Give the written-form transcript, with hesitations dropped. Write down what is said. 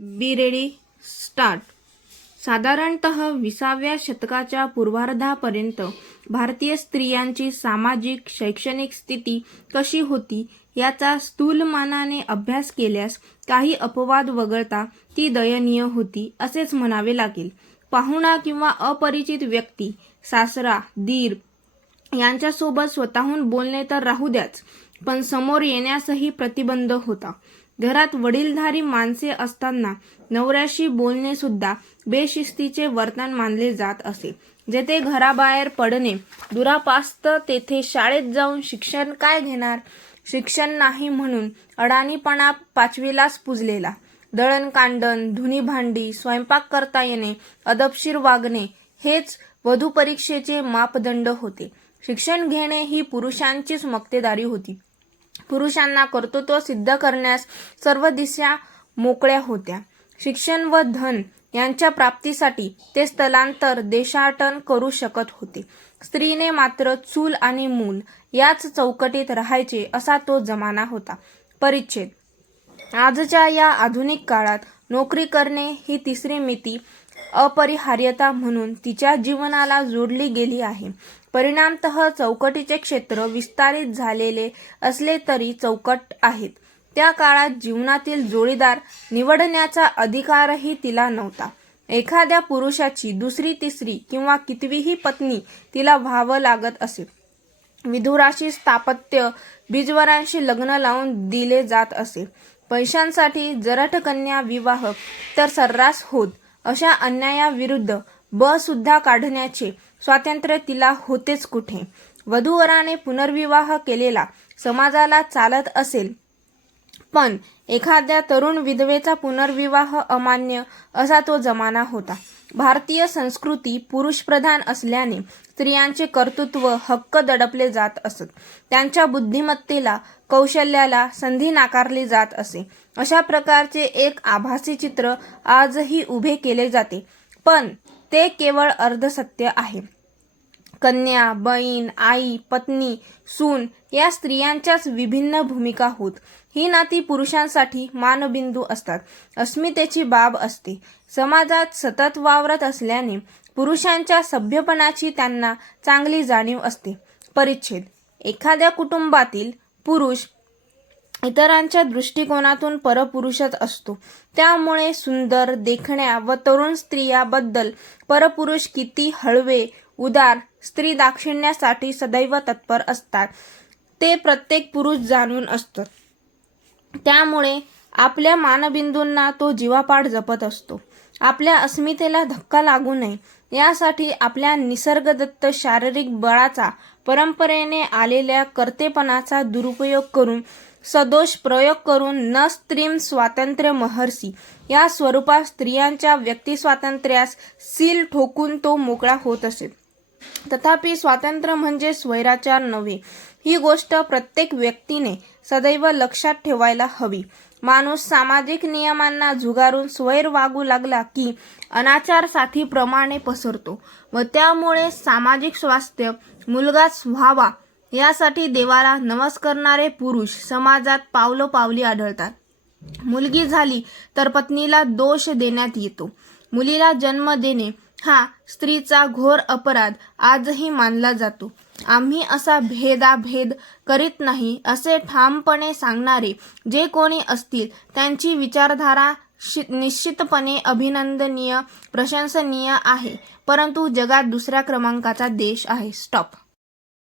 Be ready start. साधारणतः 20व्या शतकाच्या पूर्वार्धापर्यंत भारतीय स्त्रियांची सामाजिक शैक्षणिक स्थिती कशी होती याचा स्थूलमानाने अभ्यास केल्यास काही अपवाद वगळता ती दयनीय होती असेच म्हणावे लागेल. पाहुणा किंवा अपरिचित व्यक्ती, सासरा, दीर यांच्यासोबत स्वतःहून बोलणे तर राहू द्याच, पण समोर येण्यासही प्रतिबंध होता. घरात वडीलधारी माणसे असताना नवऱ्याशी बोलणे सुद्धा बेशिस्तीचे वर्तन मानले जात असे. जेथे घराबाहेर पडणे दुरापास्त तेथे शाळेत जाऊन शिक्षण काय घेणार? शिक्षण नाही म्हणून अडाणीपणा 5वीलाच पुजलेला. दळणकांडण, धुणी-भांडी, स्वयंपाक करता येणे, अदबशीर वागणे हेच वधूपरीक्षेचे मापदंड होते. शिक्षण घेणे ही पुरुषांचीच मक्तेदारी होती. पुरुषांना कर्तृत्व सिद्ध करण्यास सर्व दिशा मोकळ्या होत्या. शिक्षण व धन यांच्या प्राप्तीसाठी ते स्थलांतर, देशाटन करू शकत होते. स्त्रीने मात्र चूल आणि मूल याच चौकटीत राहायचे असा तो जमाना होता. परिच्छेद. आजच्या या आधुनिक काळात नोकरी करणे ही तिसरी मिती अपरिहार्यता म्हणून तिच्या जीवनाला जोडली गेली आहे. परिणामतः चौकटीचे क्षेत्र विस्तारित झालेले असले तरी चौकट आहेत. त्या काळात जीवनातील जोडीदार निवडण्याचा अधिकारही तिला नव्हता. एखाद्या पुरुषाची दुसरी, तिसरी किंवा कितवीही पत्नी तिला व्हावं लागत असे. विधुराशी स्थापत्य बीजवरांशी लग्न लावून दिले जात असे. पैशांसाठी जरठकन्या विवाह तर सर्रास होत. अशा अन्यायाविरुद्ध सुद्धा काढण्याचे स्वातंत्र्य तिला होतेच कुठे? वधूवराने पुनर्विवाह केलेला समाजाला चालत असेल, पण एखाद्या तरुण विधवेचा पुनर्विवाह अमान्य असा तो जमाना होता. भारतीय संस्कृती पुरुषप्रधान असल्याने स्त्रियांचे कर्तृत्व, हक्क दडपले जात असत. त्यांच्या बुद्धिमत्तेला, कौशल्याला संधी नाकारली जात असे. अशा प्रकारचे एक आभासी चित्र आजही उभे केले जाते, पण ते केवळ अर्धसत्य आहे. कन्या, बहीण, आई, पत्नी, सून या स्त्रियांच्याच विभिन्न भूमिका होत. ही नाती पुरुषांसाठी मानबिंदू असतात, अस्मितेची बाब असते. समाजात सतत वावरत असल्याने पुरुषांच्या सभ्यपणाची त्यांना चांगली जाणीव असते. परिच्छेद. एखाद्या कुटुंबातील पुरुष इतरांच्या दृष्टिकोनातून परपुरुषच असतो. त्यामुळे सुंदर, देखण्या व तरुण स्त्रियाबद्दल परपुरुष किती हळवे, उदार, स्त्री दाक्षिण्यासाठी सदैव तत्पर असतात ते प्रत्येक पुरुष जाणून असतो. त्यामुळे आपल्या मानबिंदूंना तो जीवापाड जपत असतो. आपल्या अस्मितेला धक्का लागू नये यासाठी आपल्या निसर्गदत्त शारीरिक बळाचा, परंपरेने आलेल्या कर्तेपणाचा दुरुपयोग करून, सदोष प्रयोग करून न स्त्रीम स्वातंत्र्य महर्षी या स्वरूपात स्त्रियांच्या व्यक्तिस्वातंत्र्यास सील ठोकून तो मोकळा होत असे. तथापि स्वातंत्र्य म्हणजे स्वैराचार नव्हे. ही गोष्ट प्रत्येक व्यक्तीने सदैव लक्षात ठेवायला हवी. माणूस सामाजिक नियमांना झुगारून स्वैर वागू लागला की अनाचार साथीप्रमाणे पसरतो व त्यामुळे सामाजिक स्वास्थ्य मुलगाच व्हावा यासाठी देवाला नमस्कारणारे पुरुष समाजात पावलोपावली आढळतात. मुलगी झाली तर पत्नीला दोष देण्यात येतो. मुलीला जन्म देणे हा स्त्रीचा घोर अपराध आजही मानला जातो. आम्ही असा भेदाभेद करीत नाही असे ठामपणे सांगणारे जे कोणी असतील त्यांची विचारधारा निश्चितपणे अभिनंदनीय, प्रशंसनीय आहे. परंतु जगात दुसऱ्या क्रमांकाचा देश आहे. स्टॉप.